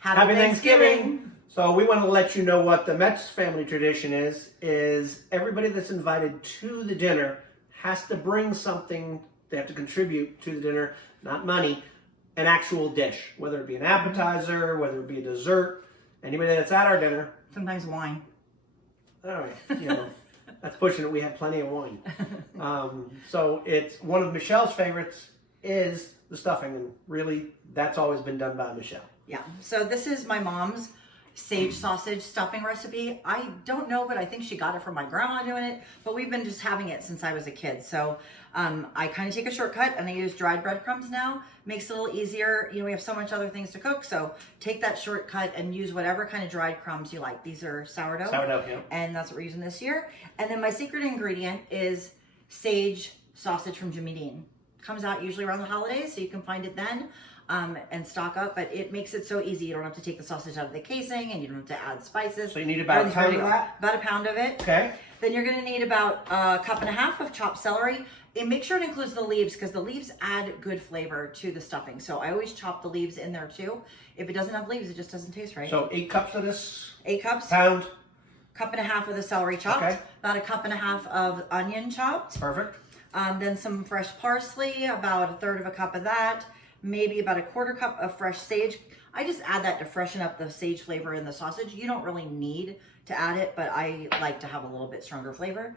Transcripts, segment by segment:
Happy Thanksgiving! So we want to let you know what the Metz family tradition is everybody that's invited to the dinner has to bring something. They have to contribute to the dinner, not money, an actual dish, whether it be an appetizer, whether it be a dessert. Anybody that's at our dinner. Sometimes wine. All right, that's pushing it. We have plenty of wine. So it's one of Michelle's favorites is the stuffing, and really that's always been done by Michelle. Yeah, so this is my mom's sage sausage stuffing recipe. I don't know, but I think she got it from my grandma doing it, but we've been just having it since I was a kid. So I kind of take a shortcut and I use dried breadcrumbs now. Makes it a little easier. We have so much other things to cook, so take that shortcut and use whatever kind of dried crumbs you like. These are sourdough. Sourdough, yeah. And that's what we're using this year. And then my secret ingredient is sage sausage from Jimmy Dean. Comes out usually around the holidays, so you can find it then. And stock up, but it makes it so easy. You don't have to take the sausage out of the casing, and you don't have to add spices. So you need about a pound of that? About a pound of it. Okay. Then you're going to need about a cup and a half of chopped celery. And make sure it includes the leaves, because the leaves add good flavor to the stuffing. So I always chop the leaves in there too. If it doesn't have leaves, it just doesn't taste right. So 8 cups of this? 8 cups. Pound. Cup and a half of the celery chopped. Okay. About a cup and a half of onion chopped. Perfect. Then some fresh parsley, about a third of a cup of that. Maybe about a quarter cup of fresh sage. I just add that to freshen up the sage flavor in the sausage. You don't really need to add it, but I like to have a little bit stronger flavor.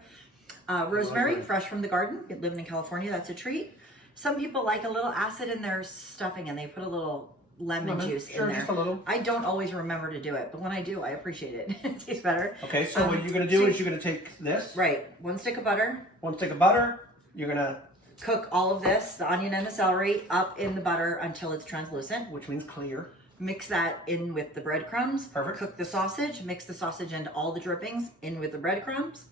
Rosemary, fresh from the garden. Living in California, that's a treat. Some people like a little acid in their stuffing, and they put a little lemon juice in there. Just a little. I don't always remember to do it, but when I do, I appreciate it. It tastes better. Okay, so what you're going to do is you're going to take this. Right. 1 stick of butter. 1 stick of butter. You're going to cook all of this, the onion and the celery, up in the butter until it's translucent. Which means clear. Mix that in with the breadcrumbs. Perfect. Cook the sausage. Mix the sausage and all the drippings in with the breadcrumbs.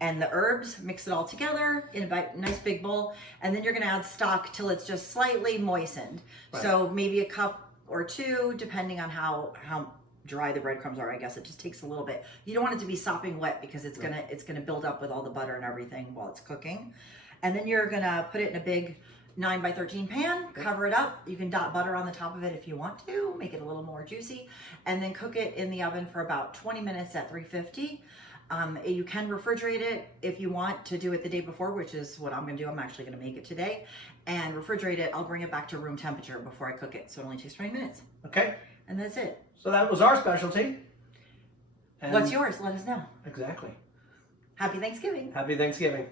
And the herbs, mix it all together in a nice big bowl. And then you're going to add stock till it's just slightly moistened. Right. So maybe a cup or 2, depending on how dry the breadcrumbs are. I guess it just takes a little bit. You don't want it to be sopping wet, because it's gonna build up with all the butter and everything while it's cooking. And then you're gonna put it in a big 9 by 13 pan, cover it up. You can dot butter on the top of it if you want to, make it a little more juicy, and then cook it in the oven for about 20 minutes at 350. You can refrigerate it if you want to do it the day before, which is what I'm gonna do. I'm actually gonna make it today and refrigerate it. I'll bring it back to room temperature before I cook it, so it only takes 20 minutes. Okay. And that's it. So that was our specialty. And what's yours? Let us know. Exactly. Happy Thanksgiving. Happy Thanksgiving.